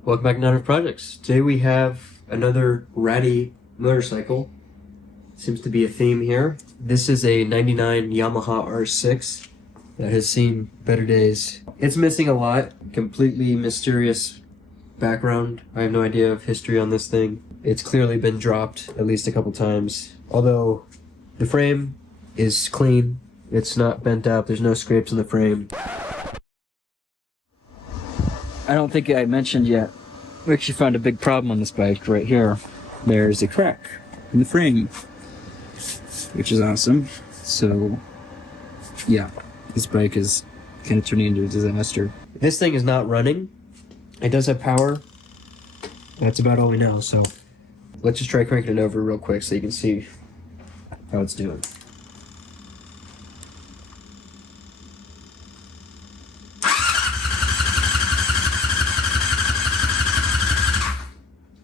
Welcome back to Nine Projects. Today we have another ratty motorcycle. Seems to be a theme here. This is a 99 Yamaha R6 that has seen better days. It's missing a lot. Completely mysterious background. I have no idea of history on this thing. It's clearly been dropped at least a couple times. Although the frame is clean. It's not bent up. There's no scrapes in the frame. I don't think I mentioned yet. We actually found a big problem on this bike right here. There's a crack in the frame, which is awesome. So, yeah, this bike is kind of turning into a disaster. This thing is not running. It does have power. That's about all we know. So, let's just try cranking it over real quick so you can see how it's doing.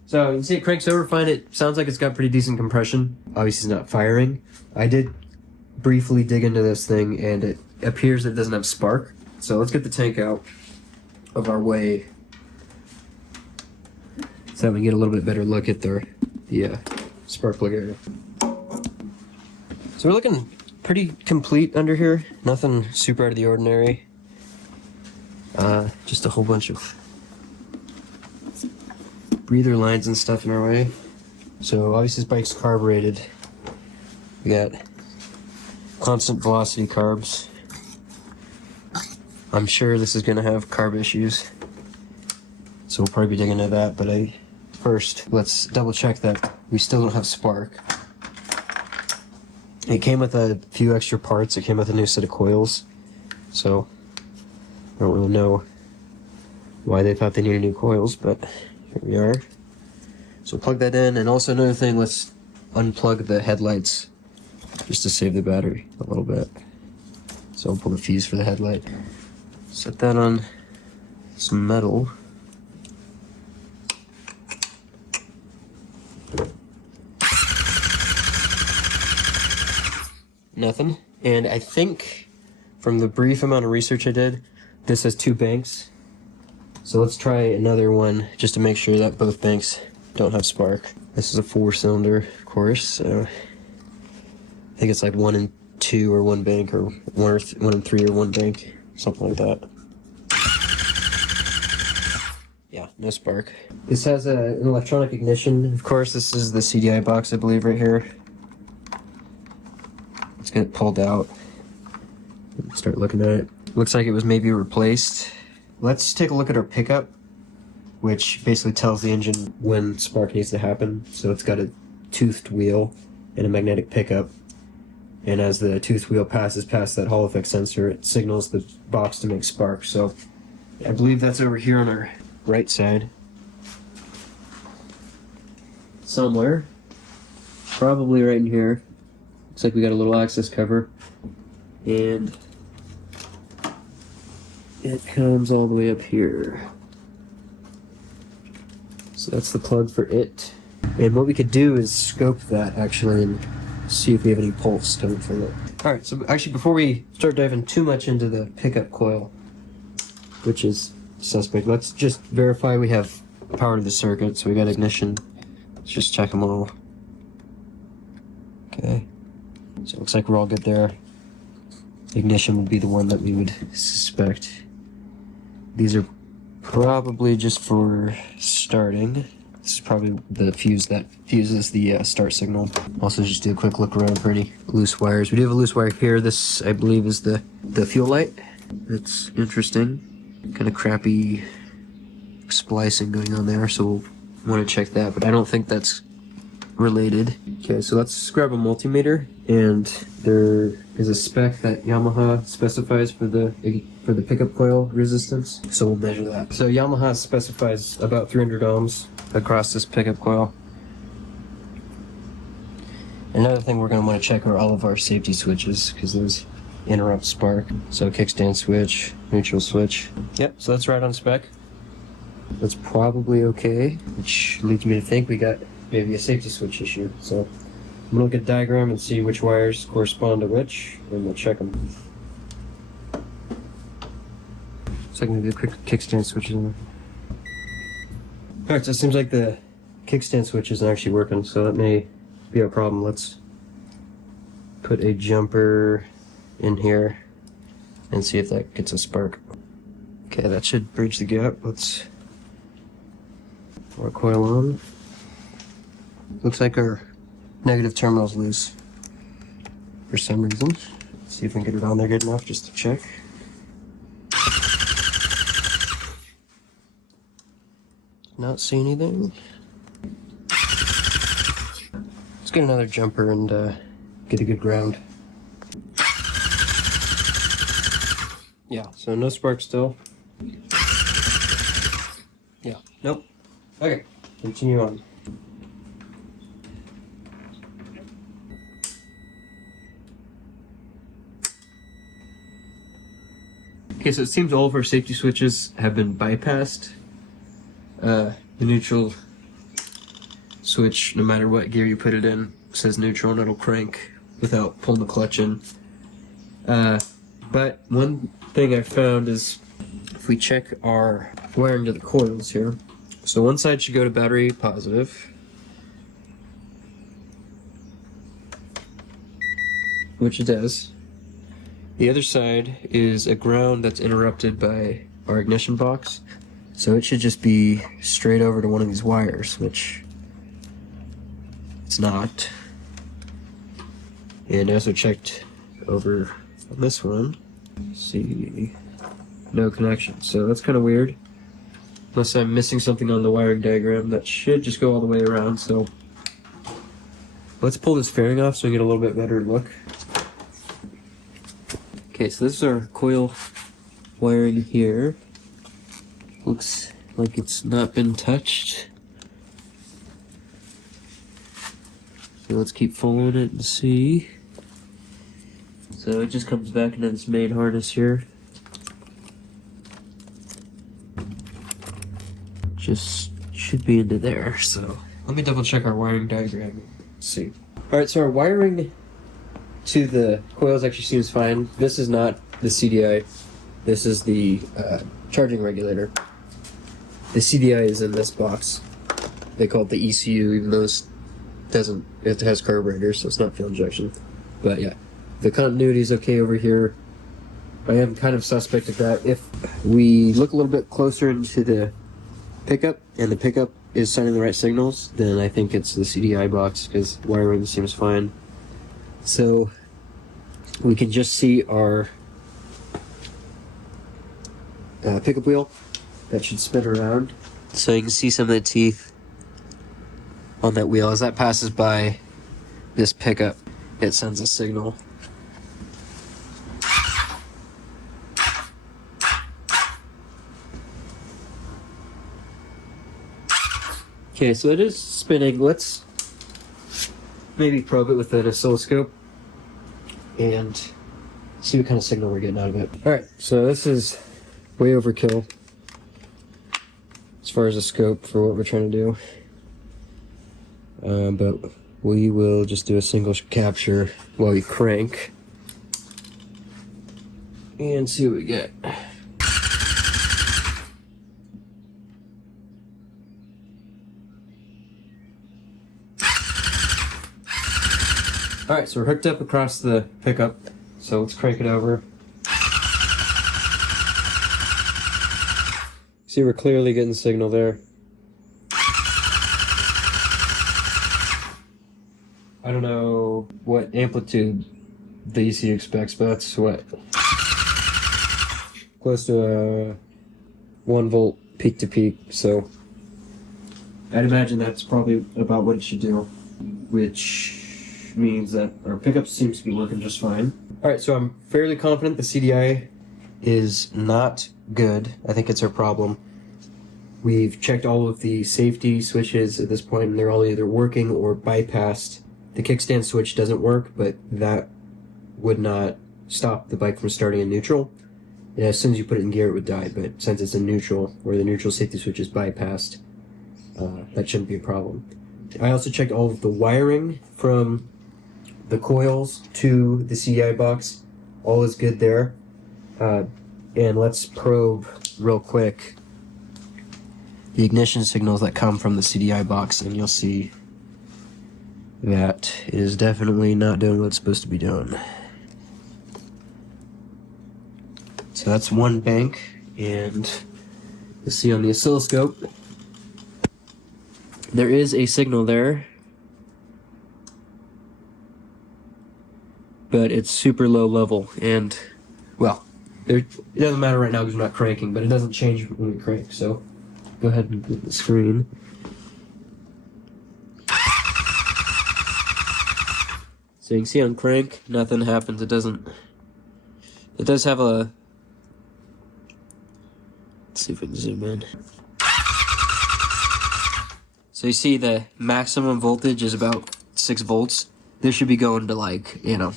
So you can see it cranks over fine. It sounds like it's got pretty decent compression. Obviously it's not firing. I did briefly dig into this thing and it appears it doesn't have spark. So let's get the tank out of our way so that we can get a little bit better look at the spark plug area. So we're looking pretty complete under here. Nothing super out of the ordinary. Just a whole bunch of breather lines and stuff in our way. So obviously this bike's carbureted. We got constant velocity carbs. I'm sure this is gonna have carb issues, so we'll probably be digging into that, but first let's double check that we still don't have spark. It came with a few extra parts. It came with a new set of coils, so I don't really know why they thought they needed new coils, but here we are. So plug that in, and also another thing, let's unplug the headlights just to save the battery a little bit. So I'll pull the fuse for the headlight. Set that on some metal. Nothing. And I think from the brief amount of research I did, this has two banks. So let's try another one just to make sure that both banks don't have spark. This is a 4-cylinder, of course, so I think it's like 1 and 2 or one bank, or 1 and 3 or one bank, something like that. Yeah, no spark. This has an electronic ignition. Of course, this is the CDI box, I believe, right here. Let's get it pulled out. Start looking at it. Looks like it was maybe replaced. Let's take a look at our pickup, which basically tells the engine when spark needs to happen. So it's got a toothed wheel and a magnetic pickup. And as the toothed wheel passes past that Hall effect sensor, it signals the box to make spark. So I believe that's over here on our right side. Somewhere. Probably right in here. Looks like we got a little access cover. And it comes all the way up here. So that's the plug for it. And what we could do is scope that actually and see if we have any pulse coming from it. Alright, so actually before we start diving too much into the pickup coil, which is suspect, let's just verify we have power to the circuit. So we got ignition. Let's just check them all. Okay. So it looks like we're all good there. Ignition would be the one that we would suspect. These are probably just for starting. This is probably the fuse that fuses the start signal. Also just do a quick look around for any loose wires. We do have a loose wire here. This, I believe, is the fuel light. That's interesting. Kind of crappy splicing going on there, so we'll want to check that, but I don't think that's related. Okay, so let's grab a multimeter, and there is a spec that Yamaha specifies for the pickup coil resistance, so we'll measure that. So Yamaha specifies about 300 ohms across this pickup coil. Another thing we're going to want to check are all of our safety switches, because those interrupt spark. So kickstand switch, neutral switch. Yep, so that's right on spec. That's probably okay, which leads me to think we got maybe a safety switch issue. So I'm gonna look at the diagram and see which wires correspond to which, and we'll check them. So I can do a quick kickstand switch in there. Alright, so it seems like the kickstand switch isn't actually working, so that may be a problem. Let's put a jumper in here and see if that gets a spark. Okay, that should bridge the gap. Let's pour our coil on. Looks like our negative terminal's loose for some reason. Let's see if we can get it on there good enough just to check. Not see anything. Let's get another jumper and get a good ground. Yeah, so no spark still. Yeah, nope. Okay, continue on. Okay, so it seems all of our safety switches have been bypassed. The neutral switch, no matter what gear you put it in, says neutral and it'll crank without pulling the clutch in. But one thing I found is if we check our wiring to the coils here, so one side should go to battery positive, which it does. The other side is a ground that's interrupted by our ignition box, so it should just be straight over to one of these wires, which it's not. And I also checked over on this one. See, no connection. So that's kind of weird. Unless I'm missing something on the wiring diagram, that should just go all the way around. So let's pull this fairing off so we get a little bit better look. Okay, so this is our coil wiring here. Looks like it's not been touched. So let's keep following it and see. So it just comes back into this main harness here. Just should be into there, so let me double check our wiring diagram. Let's see. Alright, so our wiring to the coils actually seems fine. This is not the CDI. This is the charging regulator. The CDI is in this box. They call it the ECU, even though it has carburetors, so it's not fuel injection. But yeah, the continuity is okay over here. I am kind of suspect of that. If we look a little bit closer into the pickup, and the pickup is sending the right signals, then I think it's the CDI box, because wiring seems fine. So we can just see our pickup wheel that should spin around. So you can see some of the teeth on that wheel. As that passes by this pickup, it sends a signal. Okay, so it is spinning. Let's maybe probe it with an oscilloscope and see what kind of signal we're getting out of it. Alright, so this is way overkill as far as a scope for what we're trying to do. But we will just do a single capture while we crank and see what we get. Alright, so we're hooked up across the pickup, so let's crank it over. See, we're clearly getting signal there. I don't know what amplitude the ECU expects, but that's what? Close to a 1 volt peak to peak, so I'd imagine that's probably about what it should do, which means that our pickup seems to be working just fine. Alright, so I'm fairly confident the CDI is not good. I think it's our problem. We've checked all of the safety switches at this point, and they're all either working or bypassed. The kickstand switch doesn't work, but that would not stop the bike from starting in neutral. And as soon as you put it in gear, it would die, but since it's in neutral, where the neutral safety switch is bypassed, that shouldn't be a problem. I also checked all of the wiring from the coils to the CDI box. All is good there. And let's probe real quick the ignition signals that come from the CDI box, and you'll see that it is definitely not doing what it's supposed to be doing. So that's one bank, and you'll see on the oscilloscope there is a signal there, but it's super low level, and well, it doesn't matter right now because we're not cranking, but it doesn't change when we crank. So go ahead and get the screen. So you can see on crank, nothing happens. It does have a, let's see if we can zoom in. So you see the maximum voltage is about 6 volts. This should be going to, like, you know,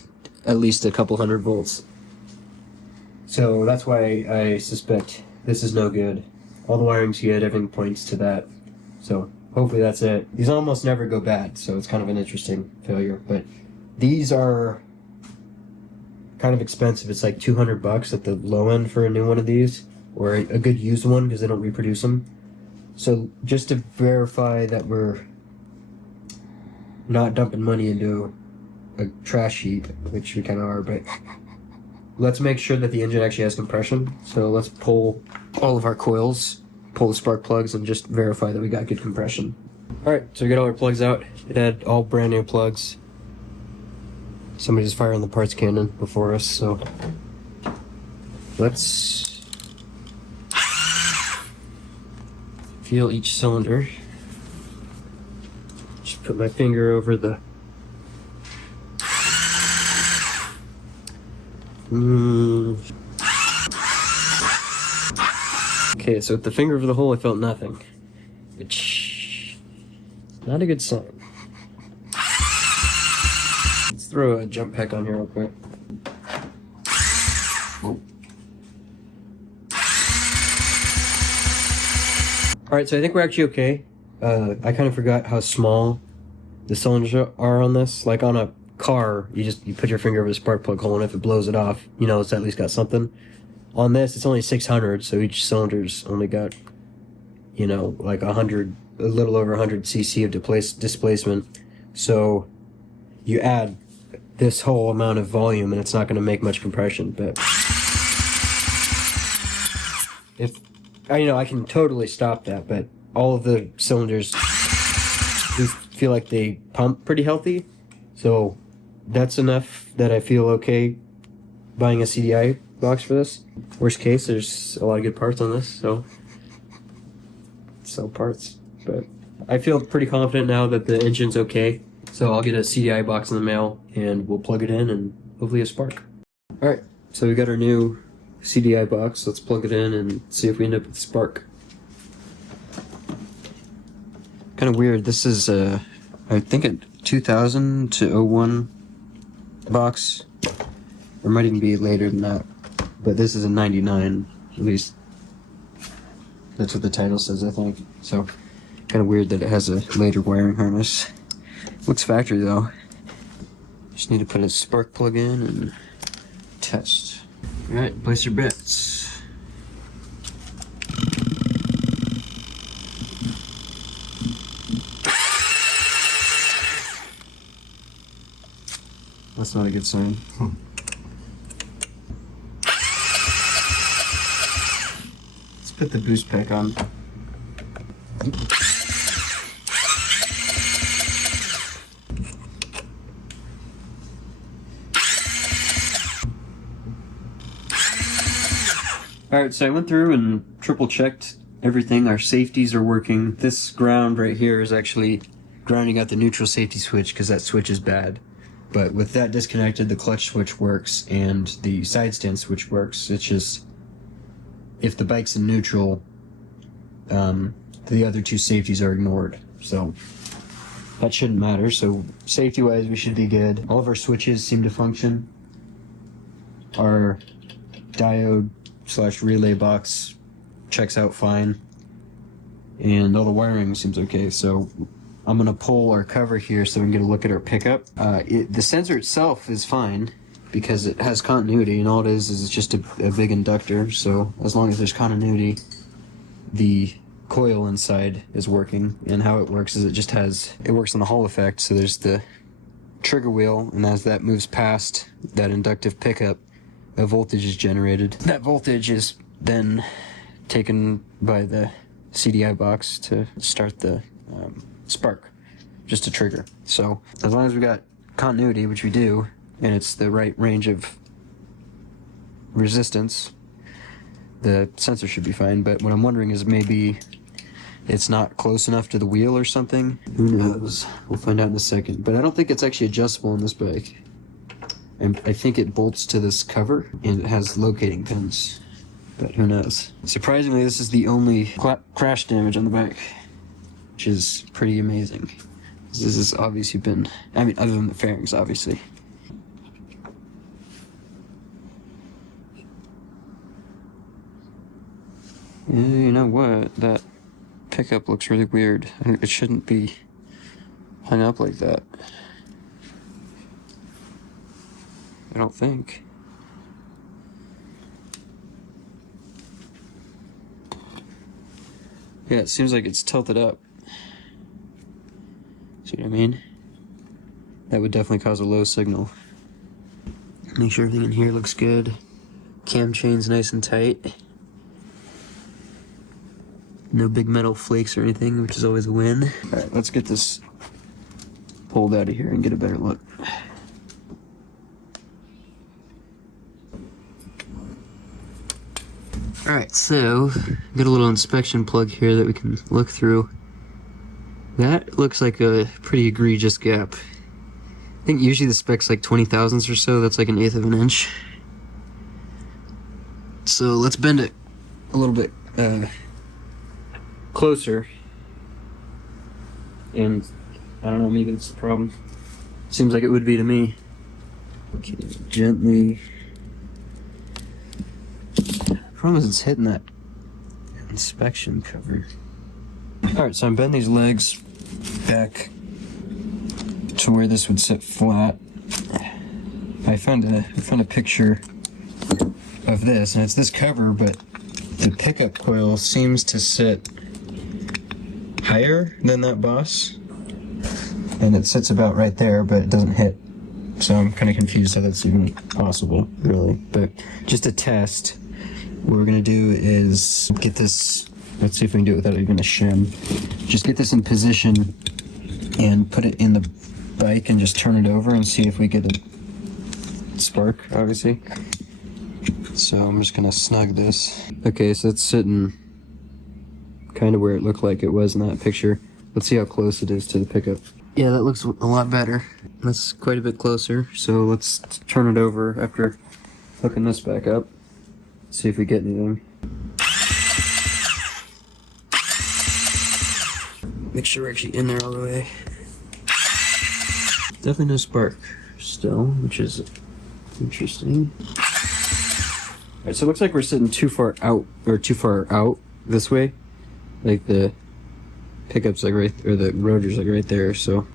at least a couple hundred volts. So that's why I suspect this is no good. All the wiring's good, everything points to that. So hopefully that's it. These almost never go bad, so it's kind of an interesting failure. But these are kind of expensive. It's like $200 at the low end for a new one of these, or a good used one because they don't reproduce them. So just to verify that we're not dumping money into a trash heap, which we kind of are, but let's make sure that the engine actually has compression. So let's pull all of our coils, pull the spark plugs, and just verify that we got good compression. Alright, so we got all our plugs out. It had all brand new plugs. Somebody's firing the parts cannon before us, so let's feel each cylinder. Just put my finger over the Okay, so with the finger over the hole I felt nothing, which is not a good sign. Let's throw a jump pack on here real quick. Alright, so I think we're actually okay. I kind of forgot how small the cylinders are on this. Like on a car, you put your finger over the spark plug hole, and if it blows it off, you know it's at least got something. On this, it's only 600, so each cylinder's only got, you know, like a little over 100 cc of displacement. So you add this whole amount of volume, and it's not going to make much compression. But if I can totally stop that, but all of the cylinders feel like they pump pretty healthy, so that's enough that I feel okay buying a CDI box for this. Worst case, there's a lot of good parts on this, so sell parts. But I feel pretty confident now that the engine's okay, so I'll get a CDI box in the mail and we'll plug it in and hopefully a spark. Alright, so we got our new CDI box. Let's plug it in and see if we end up with a spark. Kind of weird. This is I think a 2000 to 01 box. Or might even be later than that. But this is a 99, at least that's what the title says, I think. So kind of weird that it has a later wiring harness. Looks factory though. Just need to put a spark plug in and test. Alright, place your bets. That's not a good sign. Let's put the boost pack on. Alright, so I went through and triple checked everything. Our safeties are working. This ground right here is actually grounding out the neutral safety switch because that switch is bad. But with that disconnected, the clutch switch works and the side stand switch works. It's just, if the bike's in neutral, the other two safeties are ignored. So that shouldn't matter. So safety-wise, we should be good. All of our switches seem to function. Our diode/relay box checks out fine. And all the wiring seems okay. So I'm gonna pull our cover here so we can get a look at our pickup. The sensor itself is fine because it has continuity, and all it is it's just a big inductor. So as long as there's continuity, the coil inside is working, and how it works is it works on the Hall effect. So there's the trigger wheel, and as that moves past that inductive pickup, a voltage is generated. That voltage is then taken by the CDI box to start the spark, just a trigger. So as long as we got continuity, which we do, and it's the right range of resistance, the sensor should be fine. But what I'm wondering is maybe it's not close enough to the wheel or something. Who knows? We'll find out in a second. But I don't think it's actually adjustable in this bike. And I think it bolts to this cover, and it has locating pins. But who knows? Surprisingly, this is the only crash damage on the bike, which is pretty amazing. This has obviously been, I mean, other than the fairings, obviously. Yeah, you know what? That pickup looks really weird. It shouldn't be hung up like that. I don't think. Yeah, it seems like it's tilted up. See what I mean? That would definitely cause a low signal. Make sure everything in here looks good. Cam chain's nice and tight. No big metal flakes or anything, which is always a win. Alright, let's get this pulled out of here and get a better look. Alright, so got a little inspection plug here that we can look through. That looks like a pretty egregious gap. I think usually the spec's like 20 thousandths or so. That's like 1/8 of an inch. So let's bend it a little bit closer. And I don't know, maybe that's the problem. Seems like it would be to me. Okay, gently. The problem is it's hitting that inspection cover. Alright, so I'm bending these legs back to where this would sit flat. I found a picture of this, and it's this cover, but the pickup coil seems to sit higher than that boss, and it sits about right there, but it doesn't hit. So I'm kind of confused how that's even possible, really. But just to test, what we're gonna do is get this. Let's see if we can do it without even a shim. Just get this in position and put it in the bike and just turn it over and see if we get a spark, obviously. So I'm just gonna snug this. Okay, so it's sitting kind of where it looked like it was in that picture. Let's see how close it is to the pickup. Yeah, that looks a lot better. That's quite a bit closer. So let's turn it over after hooking this back up. See if we get anything. Make sure we're actually in there all the way. Definitely no spark still, which is interesting. Alright, so it looks like we're sitting too far out this way. Like the pickup's like right, or the rotor's like right there, so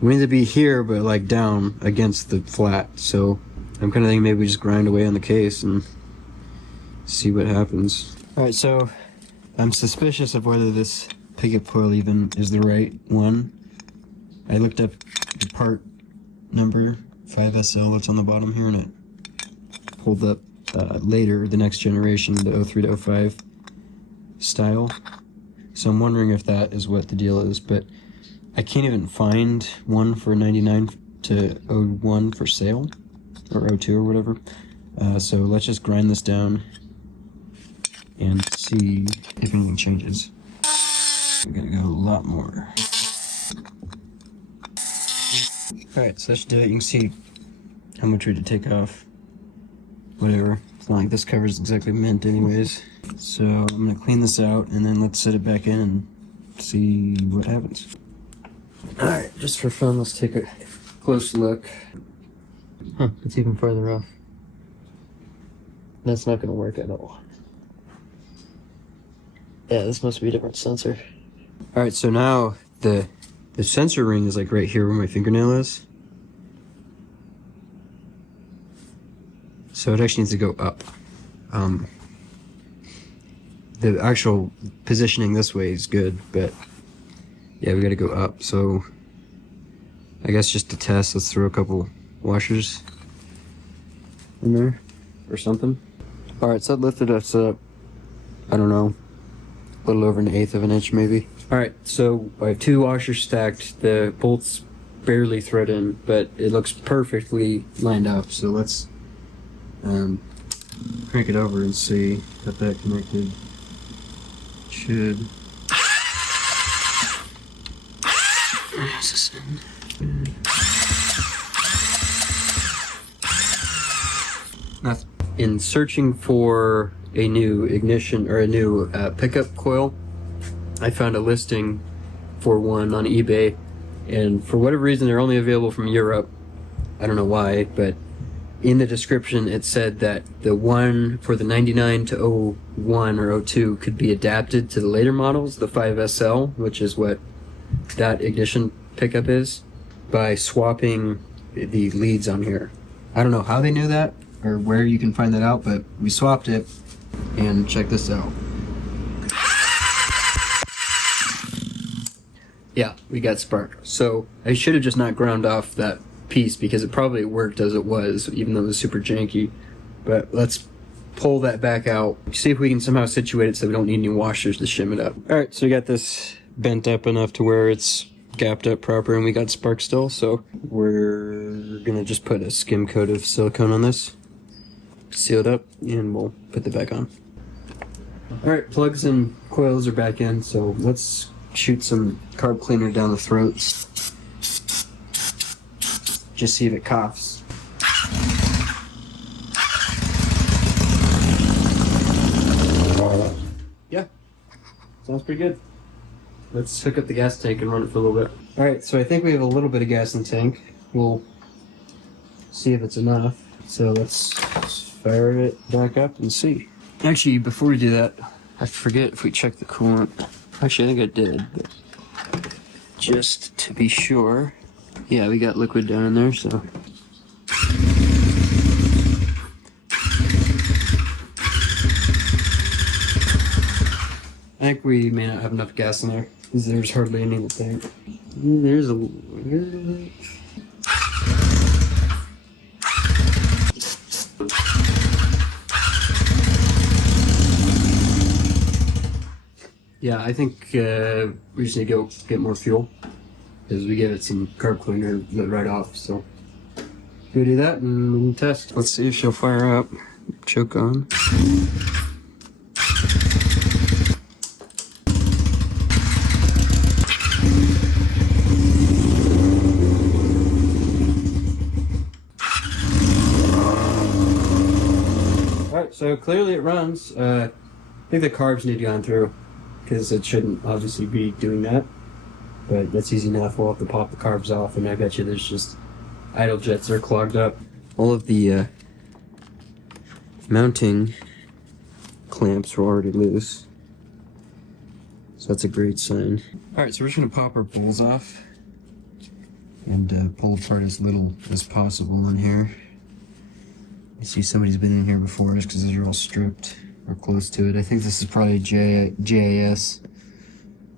we need to be here, but like down against the flat. So I'm kind of thinking maybe we just grind away on the case and see what happens. Alright, so I'm suspicious of whether this pickup coil even is the right one. I looked up the part number 5SL that's on the bottom here, and it pulled up later, the next generation, the 03 to 05 style. So I'm wondering if that is what the deal is, but I can't even find one for 99 to 01 for sale, or 02 or whatever. So let's just grind this down and see if anything changes. We're gonna go a lot more. Alright, so that should do it. You can see how much we had to take off. Whatever. It's not like this cover's exactly mint anyways. So I'm gonna clean this out and then let's set it back in and see what happens. Alright, just for fun, let's take a close look. Huh, it's even farther off. That's not gonna work at all. Yeah, this must be a different sensor. Alright, so now the sensor ring is like right here where my fingernail is. So it actually needs to go up. the actual positioning this way is good, but yeah, we gotta go up. So I guess just to test, let's throw a couple washers in there or something. All right, so that lifted us up, I don't know, a little over 1/8 of an inch maybe. All right, so I have 2 washers stacked. The bolts barely thread in, but it looks perfectly lined up. So let's crank it over and see that connected. Should. Is this in? In searching for a new ignition or a new pickup coil, I found a listing for one on eBay, and for whatever reason they're only available from Europe. I don't know why, but in the description it said that the one for the 99 to 01 or 02 could be adapted to the later models, the 5SL, which is what that ignition pickup is, by swapping the leads on here. I don't know how they knew that or where you can find that out, but we swapped it, and check this out. Yeah, we got spark. So I should have just not ground off that piece because it probably worked as it was, even though it was super janky. But let's pull that back out, see if we can somehow situate it so we don't need any washers to shim it up. All right, so we got this bent up enough to where it's gapped up proper, and we got spark still. So we're gonna just put a skim coat of silicone on this, seal it up, and we'll put it back on. All right, plugs and coils are back in, so let's shoot some carb cleaner down the throats. Just see if it coughs. Yeah, sounds pretty good. Let's hook up the gas tank and run it for a little bit. All right, so I think we have a little bit of gas in the tank. We'll see if it's enough. So let's fire it back up and see. Actually, before we do that, I forget if we checked the coolant. Actually, I think I did, but just to be sure. Yeah, we got liquid down in there, so. I think we may not have enough gas in there, because there's hardly any in the tank. There's a... Yeah, I think we just need to go get more fuel, because we gave it some carb cleaner right off, so we do that and we can test. Let's see if she'll fire up. Choke on. Alright, so clearly it runs. I think the carbs need to go through, because it shouldn't obviously be doing that, but that's easy enough. We'll have to pop the carbs off, and I bet you there's just idle jets that are clogged up. All of the mounting clamps were already loose, so that's a great sign. Alright, so we're just going to pop our bowls off and pull apart as little as possible in here. You see somebody's been in here before us because these are all stripped or close to it. I think this is probably JAS,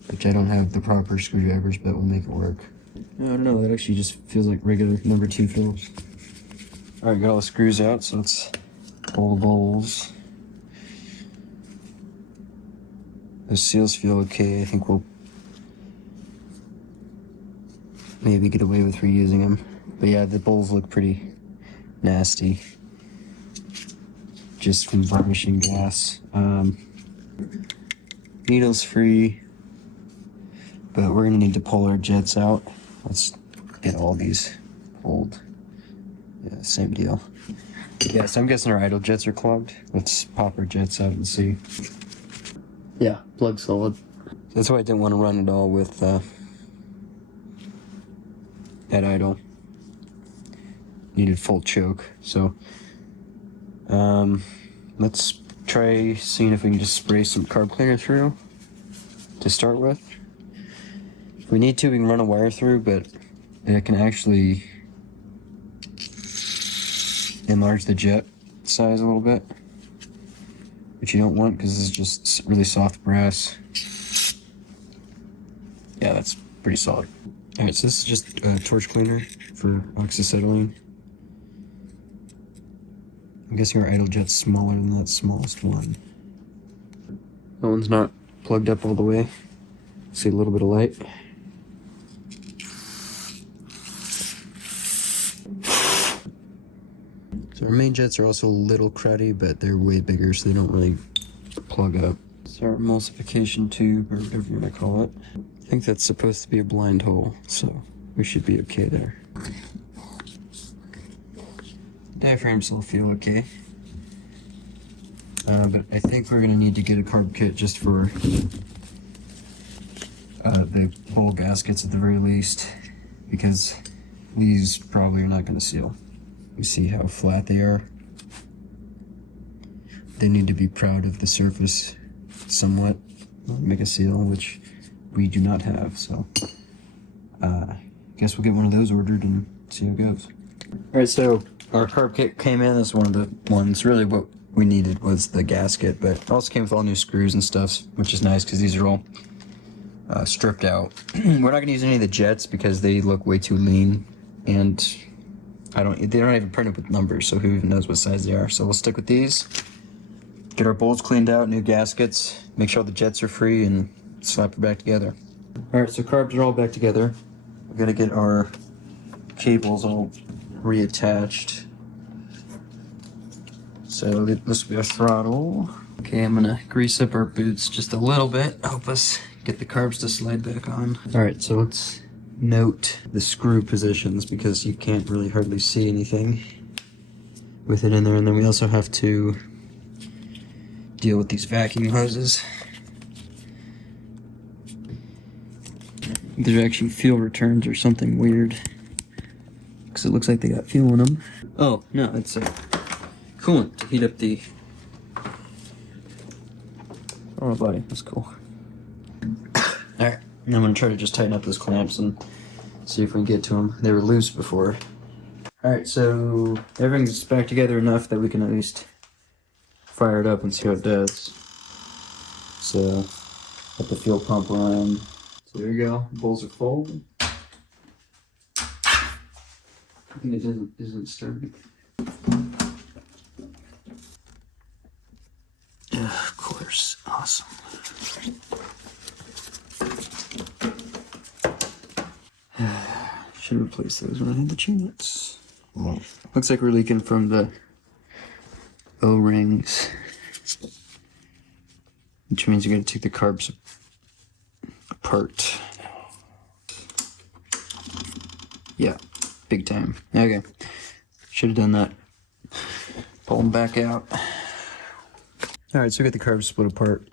which I don't have the proper screwdrivers, but we'll make it work. I don't know, that actually just feels like regular number 2 Phillips. Alright, got all the screws out, so let's pull the bowls. The seals feel okay. I think we'll maybe get away with reusing them. But yeah, the bowls look pretty nasty, just from varnishing gas. Needles free, but we're gonna need to pull our jets out. Let's get all these pulled. Yeah, same deal. Yeah, so I'm guessing our idle jets are clogged. Let's pop our jets out and see. Yeah, plug solid. That's why I didn't want to run it all with at idle. Needed full choke, so let's try seeing if we can just spray some carb cleaner through to start with. If we need to, we can run a wire through, but it can actually enlarge the jet size a little bit. which you don't want because this is just really soft brass. Yeah, that's pretty solid. Alright, so this is just a torch cleaner for oxyacetylene. I'm guessing our idle jet's smaller than that smallest one. That one's not plugged up all the way. See a little bit of light. So our main jets are also a little cruddy, but they're way bigger, so they don't really plug up. It's our emulsification tube, or whatever you want to call it. I think that's supposed to be a blind hole, so we should be okay there. Diaphragms will feel okay. But I think we're going to need to get a carb kit just for the bowl gaskets at the very least, because these probably are not going to seal. You see how flat they are? They need to be proud of the surface somewhat, make a seal, which we do not have, so guess we'll get one of those ordered and see how it goes. Alright, so our carb kit came in. This is one of the ones. Really what we needed was the gasket, but it also came with all new screws and stuff, which is nice because these are all stripped out. We're not going to use any of the jets because they look way too lean, and they don't even print it with numbers, so who even knows what size they are. So we'll stick with these, get our bowls cleaned out, new gaskets, make sure all the jets are free, and slap it back together. Alright, so carbs are all back together. We're going to get our cables all reattached. So this will be our throttle. Okay, I'm gonna grease up our boots just a little bit, help us get the carbs to slide back on. Alright, so let's note the screw positions because you can't really hardly see anything with it in there. And then we also have to deal with these vacuum hoses. There's actually fuel returns or something weird, because it looks like they got fuel in them. Oh, no, it's a coolant to heat up the... Oh, buddy, that's cool. Alright, now I'm going to try to just tighten up those clamps and see if we can get to them. They were loose before. Alright, so everything's back together enough that we can at least fire it up and see how it does. So, let the fuel pump run. So there you go, bowls are full. I think it isn't starting. Of course, awesome. Should replace those when I had the chance. Well, looks like we're leaking from the O-rings, which means you're gonna take the carbs apart. Yeah, big time. Okay, should have done that. Pull them back out. Alright, so we got the carbs split apart.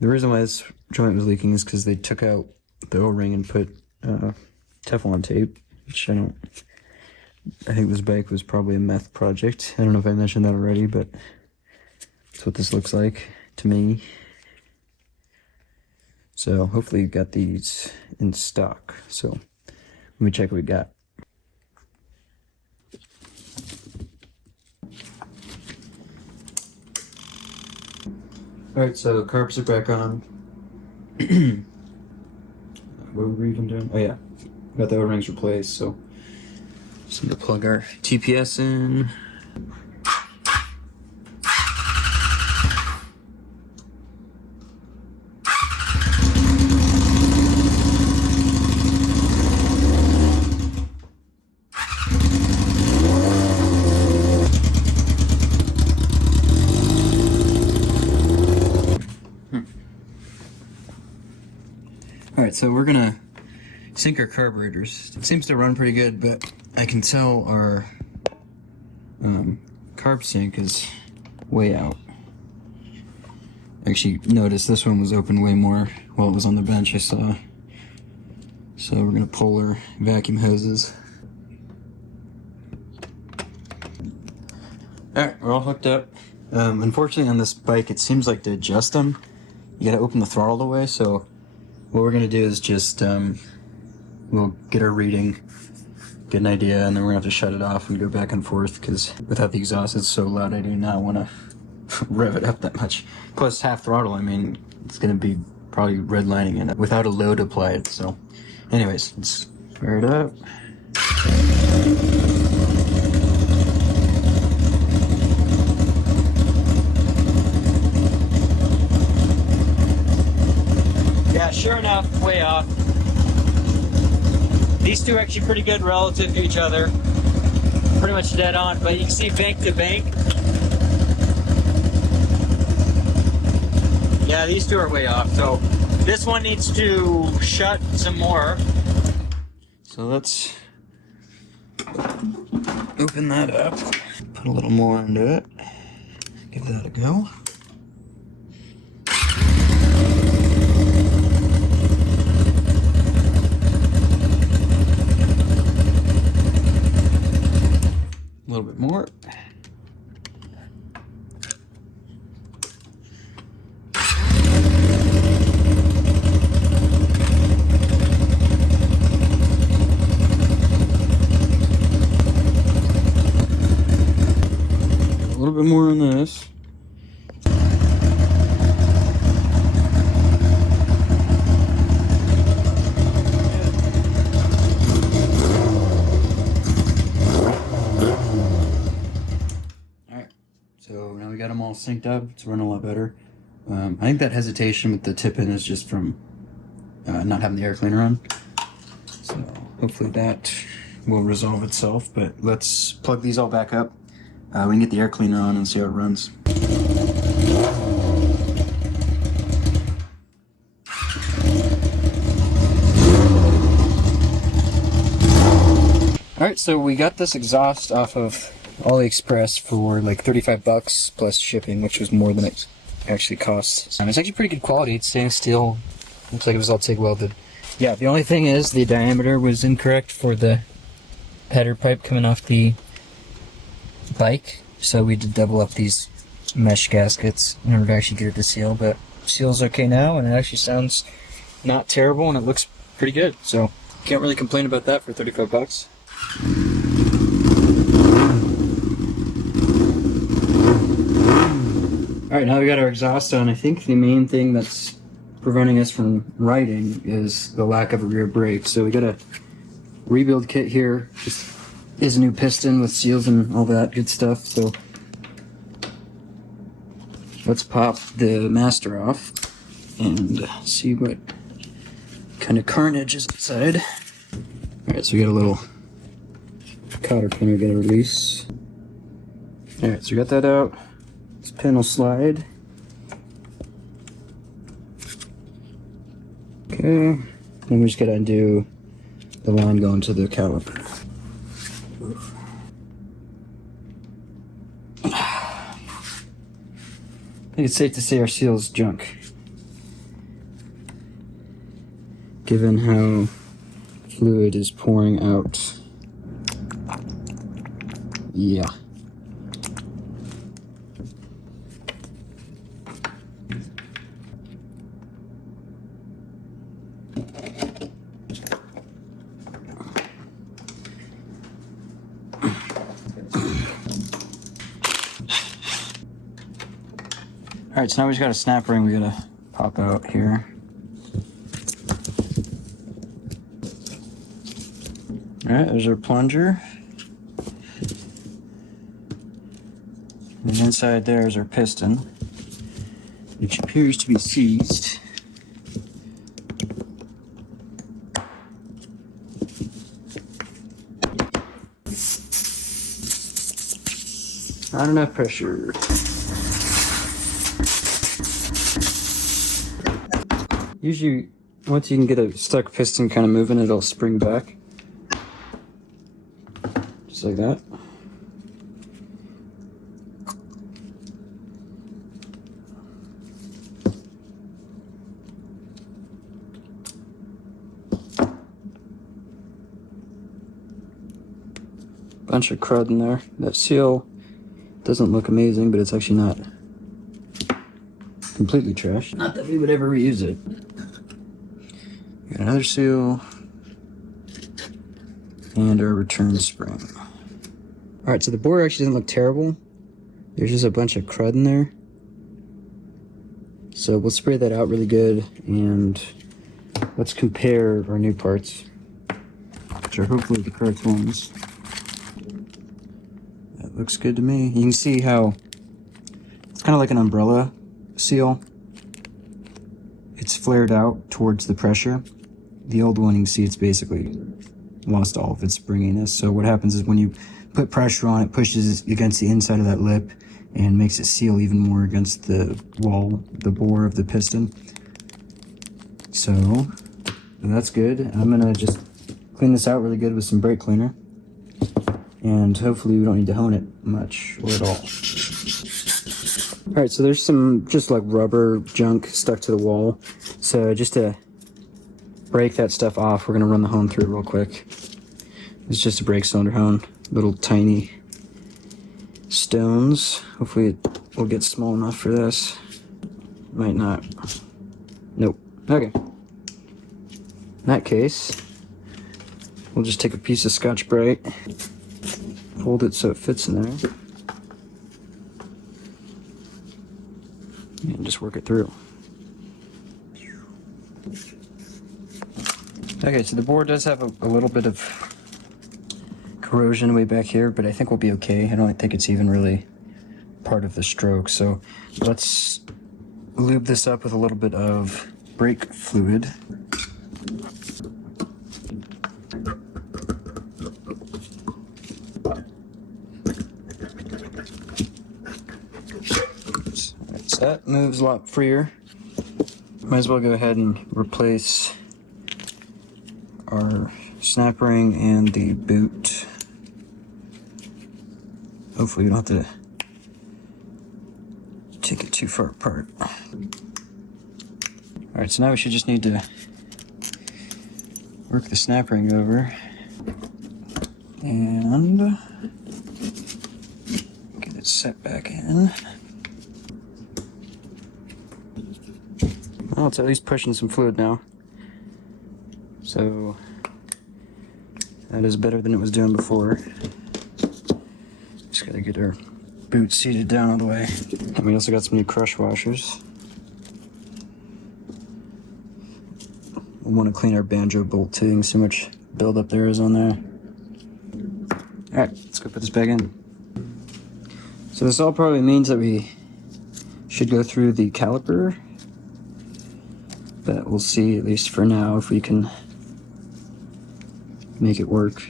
The reason why this joint was leaking is because they took out the O-ring and put Teflon tape, which I think this bike was probably a meth project. I don't know if I mentioned that already, but that's what this looks like to me. So hopefully you got these in stock. So let me check what we got. Alright, so carbs are back on. What were we even doing? Oh yeah, got the O-rings replaced, so just need to plug our TPS in. Alright, so we're gonna sync our carburetors. It seems to run pretty good, but I can tell our carb sync is way out. Actually, notice this one was open way more while it was on the bench, I saw. So we're gonna pull our vacuum hoses. Alright, we're all hooked up. Unfortunately on this bike, it seems like to adjust them, you gotta open the throttle away, so what we're gonna do is just, we'll get our reading, get an idea, and then we're gonna have to shut it off and go back and forth, because without the exhaust it's so loud I do not wanna rev it up that much. Plus half throttle, I mean, it's gonna be probably redlining it without a load applied. So anyways, let's fire it up. Yeah, sure enough, way off. These two are actually pretty good relative to each other. Pretty much dead on, but you can see bank to bank. Yeah, these two are way off. So this one needs to shut some more. So let's open that up. Put a little more into it. Give that a go. A little bit more. A little bit more on this. So now we got them all synced up. It's running a lot better. I think that hesitation with the tip in is just from not having the air cleaner on. So hopefully that will resolve itself. But let's plug these all back up. We can get the air cleaner on and see how it runs. Alright, so we got this exhaust off of AliExpress for like 35 bucks plus shipping, which was more than it actually cost. It's actually pretty good quality. It's stainless steel. Looks like it was all TIG welded. Yeah, the only thing is the diameter was incorrect for the header pipe coming off the bike. So we did double up these mesh gaskets in order to actually get it to seal. But seal's okay now, and it actually sounds not terrible, and it looks pretty good. So can't really complain about that for 35 bucks. Alright, now we got our exhaust on. I think the main thing that's preventing us from riding is the lack of a rear brake. So we got a rebuild kit here. Just is a new piston with seals and all that good stuff. So let's pop the master off and see what kind of carnage is inside. Alright, so we got a little cotter pin we're gonna release. Alright, so we got that out. This pin will slide. Okay, then we just gotta undo the line going to the caliper. I think it's safe to say our seal's junk, given how fluid is pouring out. Yeah. Alright, so now we just got a snap ring we gotta pop out here. Alright, there's our plunger. And inside there is our piston, which appears to be seized. Not enough pressure. Usually, once you can get a stuck piston kind of moving, it'll spring back. Just like that. Bunch of crud in there. That seal doesn't look amazing, but it's actually not completely trash. Not that we would ever reuse it. Got another seal and our return spring. Alright, so the bore actually doesn't look terrible. There's just a bunch of crud in there. So we'll spray that out really good, and let's compare our new parts, which are hopefully the correct ones. That looks good to me. You can see how it's kind of like an umbrella seal. It's flared out towards the pressure. The old one, you can see it's basically lost all of its springiness. So what happens is when you put pressure on, it pushes against the inside of that lip and makes it seal even more against the wall, the bore of the piston. So that's good. I'm gonna just clean this out really good with some brake cleaner, and hopefully we don't need to hone it much or at all. All right, so there's some just like rubber junk stuck to the wall. So just to break that stuff off, we're gonna run the hone through real quick. It's just a brake cylinder hone, little tiny stones. Hopefully it will get small enough for this. Might not. Nope. Okay. In that case, we'll just take a piece of Scotch-Brite, fold it so it fits in there, and just work it through. Okay, so the board does have a little bit of corrosion way back here, but I think we'll be okay. I don't think it's even really part of the stroke. So let's lube this up with a little bit of brake fluid. So that moves a lot freer. Might as well go ahead and replace our snap ring and the boot. Hopefully we don't have to take it too far apart. Alright, so now we should just need to work the snap ring over and get it set back in. Well, it's at least pushing some fluid now. So that is better than it was doing before. Just gotta get our boot seated down all the way. And we also got some new crush washers. We want to clean our banjo bolt too. You can see how much buildup there is on there. Alright, let's go put this back in. So this all probably means that we should go through the caliper. But we'll see, at least for now, if we can make it work.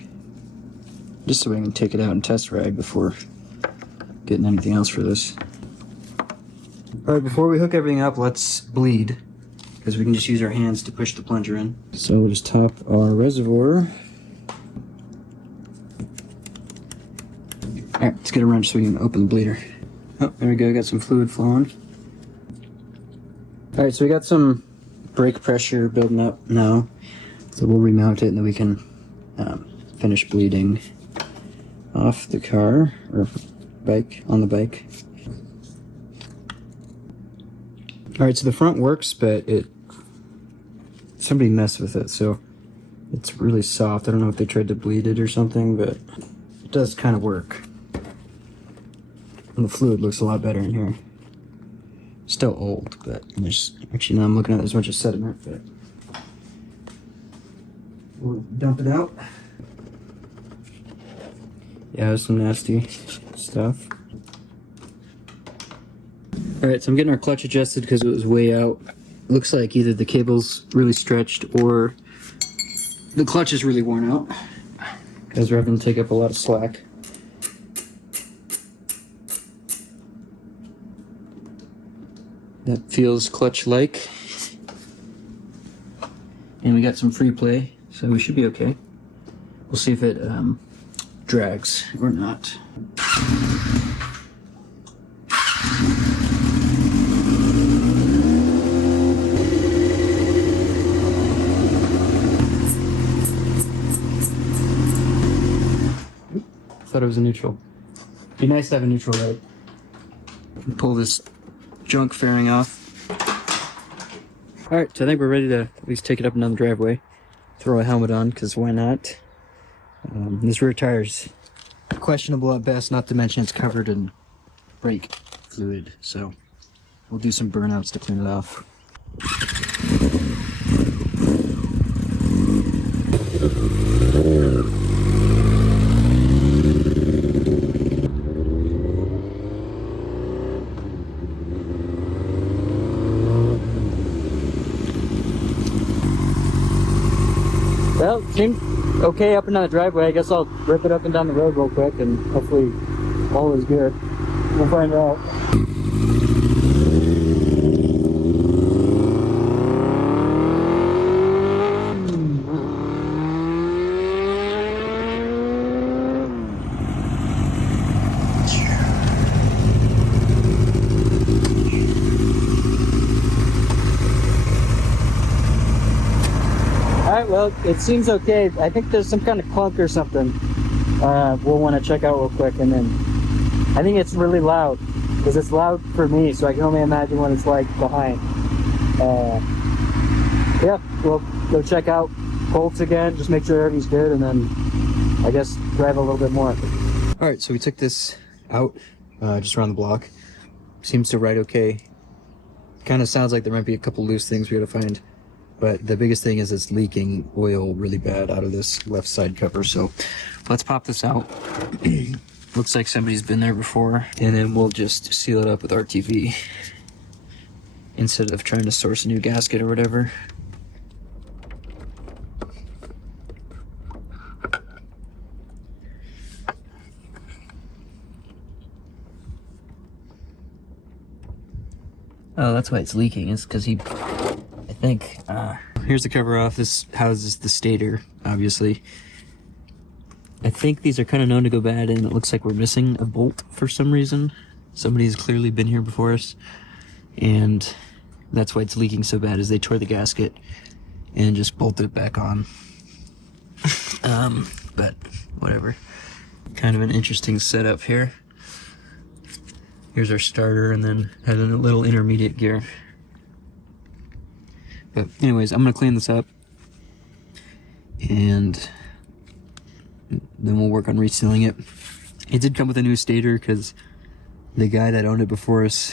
Just so we can take it out and test ride before getting anything else for this. Alright, before we hook everything up, let's bleed, because we can just use our hands to push the plunger in. So we'll just top our reservoir. Alright, let's get a wrench so we can open the bleeder. Oh, there we go, got some fluid flowing. Alright, so we got some brake pressure building up now. So we'll remount it and then we can finish bleeding off the car, or bike, on the bike. Alright, so the front works, but somebody messed with it, so it's really soft. I don't know if they tried to bleed it or something, but it does kind of work. And the fluid looks a lot better in here. Still old, but actually now I'm looking at there's a bunch of sediment, but we'll dump it out. Yeah, there's some nasty stuff. Alright, so I'm getting our clutch adjusted because it was way out. Looks like either the cable's really stretched or the clutch is really worn out, because we're having to take up a lot of slack. That feels clutch-like. And we got some free play, so we should be okay. We'll see if it drags or not. Thought it was a neutral. Be nice to have a neutral light. Pull this junk fairing off. Alright, so I think we're ready to at least take it up and down the driveway. Throw a helmet on, because why not? This rear tire's questionable at best, not to mention it's covered in brake fluid, so we'll do some burnouts to clean it off. Well, it seems okay up and down the driveway. I guess I'll rip it up and down the road real quick, and hopefully all is good. We'll find out. Alright, well, it seems okay. I think there's some kind of clunk or something we'll want to check out real quick, and then I think it's really loud, because it's loud for me, so I can only imagine what it's like behind. Yeah, we'll go check out bolts again, just make sure everything's good, and then I guess drive a little bit more. Alright, so we took this out just around the block. Seems to ride okay. Kind of sounds like there might be a couple loose things we gotta find. But the biggest thing is it's leaking oil really bad out of this left side cover. So let's pop this out. Looks like somebody's been there before. And then we'll just seal it up with RTV instead of trying to source a new gasket or whatever. Oh, that's why it's leaking. It's because he... I think. Here's the cover off. This houses the stator, obviously. I think these are kind of known to go bad, and it looks like we're missing a bolt for some reason. Somebody's clearly been here before us, and that's why it's leaking so bad, is they tore the gasket and just bolted it back on. But whatever. Kind of an interesting setup here. Here's our starter, and then had a little intermediate gear. But anyways, I'm gonna clean this up, and then we'll work on resealing it. It did come with a new stator because the guy that owned it before us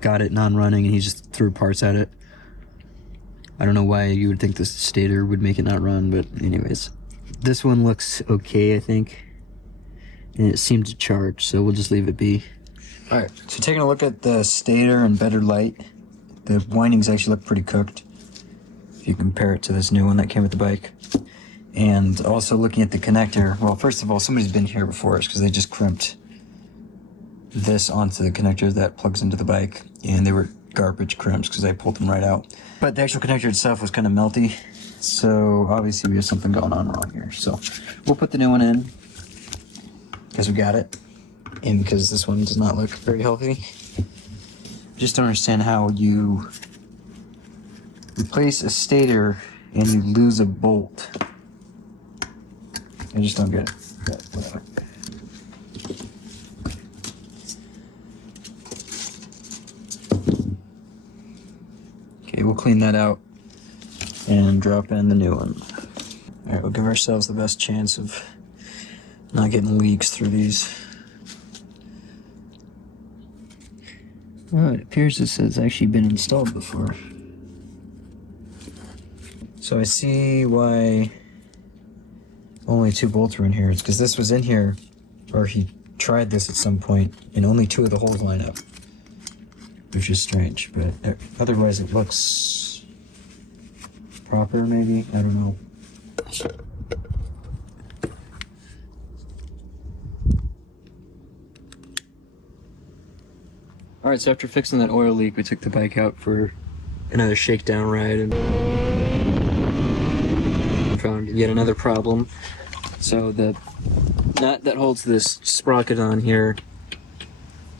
got it non-running, and he just threw parts at it. I don't know why you would think the stator would make it not run, but anyways. This one looks okay, I think, and it seemed to charge, so we'll just leave it be. Alright, so taking a look at the stator in better light, the windings actually look pretty cooked. You compare it to this new one that came with the bike. And also looking at the connector, well, first of all, somebody's been here before us because they just crimped this onto the connector that plugs into the bike, and they were garbage crimps because I pulled them right out. But the actual connector itself was kind of melty, so obviously we have something going on wrong here. So we'll put the new one in because we got it, and because this one does not look very healthy. Just don't understand how you replace a stator and you lose a bolt. I just don't get it. But whatever. Okay, we'll clean that out and drop in the new one. Alright, we'll give ourselves the best chance of not getting leaks through these. Oh, it appears this has actually been installed before. So I see why only 2 bolts were in here. It's because this was in here, or he tried this at some point, and only 2 of the holes line up. Which is strange, but otherwise it looks proper, maybe? I don't know. Alright, so after fixing that oil leak, we took the bike out for another shakedown ride and found yet another problem. So the nut that holds this sprocket on here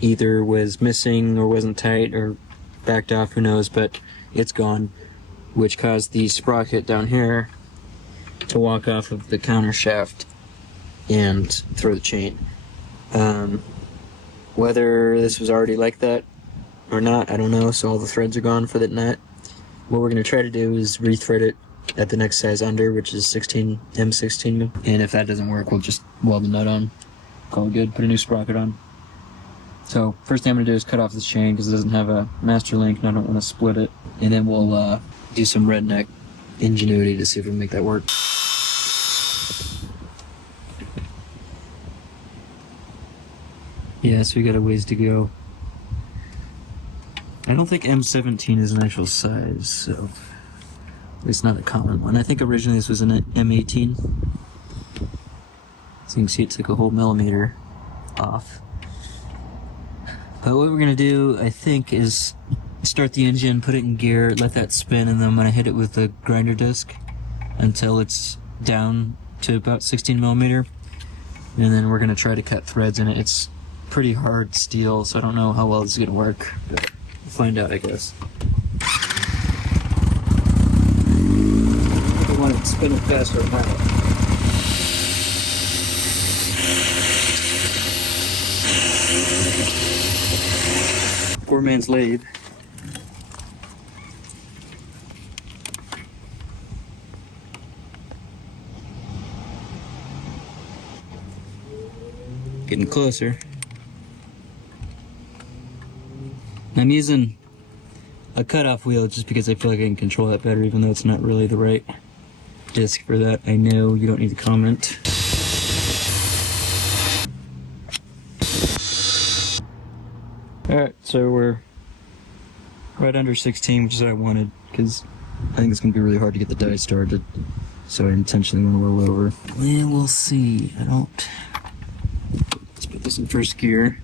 either was missing or wasn't tight or backed off, who knows, but it's gone, which caused the sprocket down here to walk off of the counter shaft and throw the chain. Whether this was already like that or not, I don't know, so all the threads are gone for that nut. What we're going to try to do is rethread it at the next size under, which is M16, and if that doesn't work, we'll just weld the nut on, call it good, put a new sprocket on. So first thing I'm gonna do is cut off this chain because it doesn't have a master link and I don't want to split it. And then we'll do some redneck ingenuity to see if we can make that work. Yeah, so we got a ways to go. I don't think M17 is an actual size, so it's not a common one. I think originally this was an M18. So you can see it took a whole millimeter off. But what we're gonna do, I think, is start the engine, put it in gear, let that spin, and then I'm gonna hit it with the grinder disc until it's down to about 16 millimeter. And then we're gonna try to cut threads in it. It's pretty hard steel, so I don't know how well this is gonna work, but we'll find out, I guess. I want to spin it faster or not. Poor man's lathe. Getting closer. I'm using a cutoff wheel just because I feel like I can control that better, even though it's not really the right disc for that. I know you don't need to comment. Alright, so we're right under 16, which is what I wanted, because I think it's going to be really hard to get the die started. So I intentionally went a little over. Yeah, we'll see. Let's put this in first gear.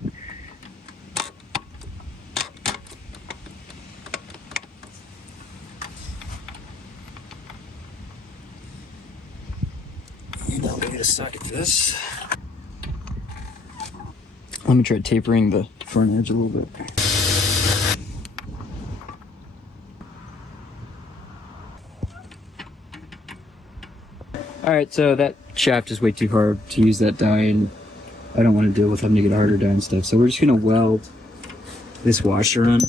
And I'll get a socket this. Let me try tapering the front edge a little bit. Alright, so that shaft is way too hard to use that die, and I don't want to deal with having to get a harder die and stuff. So we're just going to weld this washer on,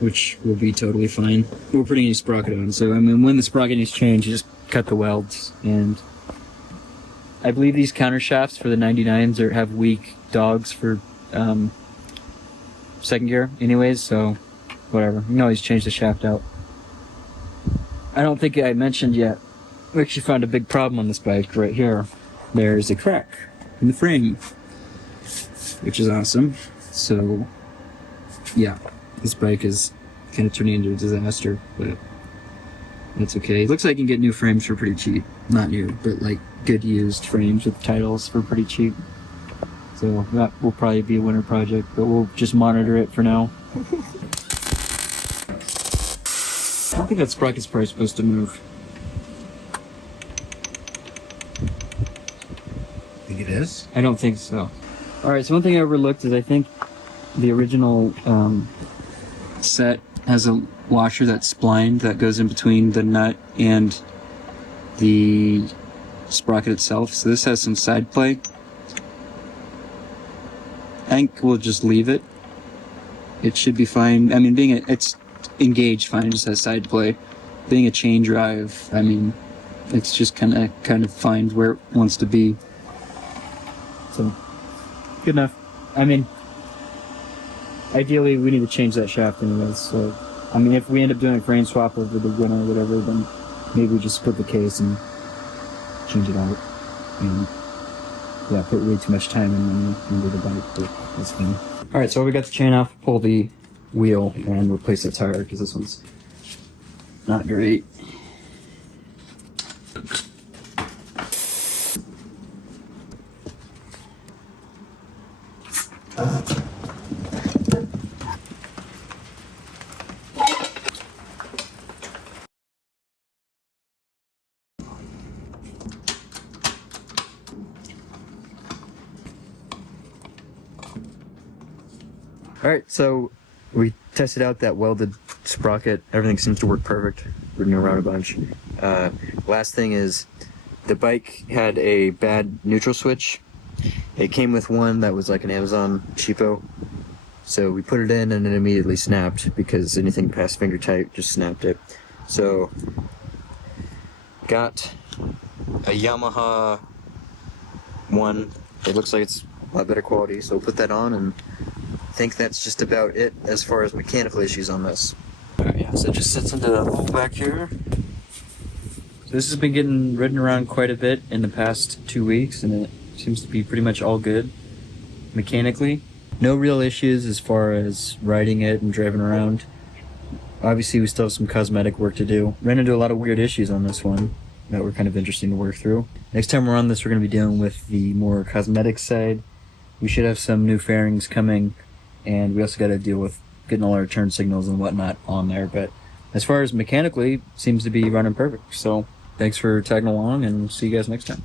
which will be totally fine. We're putting a new sprocket on, so I mean, when the sprocket needs change, you just cut the welds. And I believe these counter shafts for the 99s have weak dogs for second gear anyways, so whatever. You can always change the shaft out. I don't think I mentioned yet, we actually found a big problem on this bike right here. There's a crack in the frame, which is awesome. So yeah, this bike is kind of turning into a disaster, but that's okay. It looks like you can get new frames for pretty cheap. Not new, but like good used frames with titles for pretty cheap. So that will probably be a winter project, but we'll just monitor it for now. I don't think that sprocket's probably supposed to move. Think it is? I don't think so. Alright, so one thing I overlooked is I think the original set has a washer that's splined that goes in between the nut and the sprocket itself. So this has some side play. I think we'll just leave it. It should be fine. I mean, it's engaged fine, it just has side play. Being a chain drive, I mean, it's just kind of finds where it wants to be. So, good enough. I mean, ideally we need to change that shaft anyways, so, I mean, if we end up doing a frame swap over the winter or whatever, then maybe we just split the case and change it out. And yeah, put way too much time and money into the bike, but that's fine. Alright, so we got the chain off, pull the wheel, and replace the tire, because this one's not great. Alright, so we tested out that welded sprocket. Everything seems to work perfect. Ridden around a bunch. Last thing is, the bike had a bad neutral switch. It came with one that was like an Amazon cheapo. So we put it in and it immediately snapped, because anything past finger tight just snapped it. So, got a Yamaha one. It looks like it's a lot better quality, so we'll put that on and think that's just about it as far as mechanical issues on this. Alright, yeah, so it just sits into the hole back here. So this has been getting ridden around quite a bit in the past 2 weeks, and it seems to be pretty much all good mechanically. No real issues as far as riding it and driving around. Obviously, we still have some cosmetic work to do. Ran into a lot of weird issues on this one that were kind of interesting to work through. Next time we're on this, we're going to be dealing with the more cosmetic side. We should have some new fairings coming, and we also got to deal with getting all our turn signals and whatnot on there. But as far as mechanically, seems to be running perfect. So thanks for tagging along, and see you guys next time.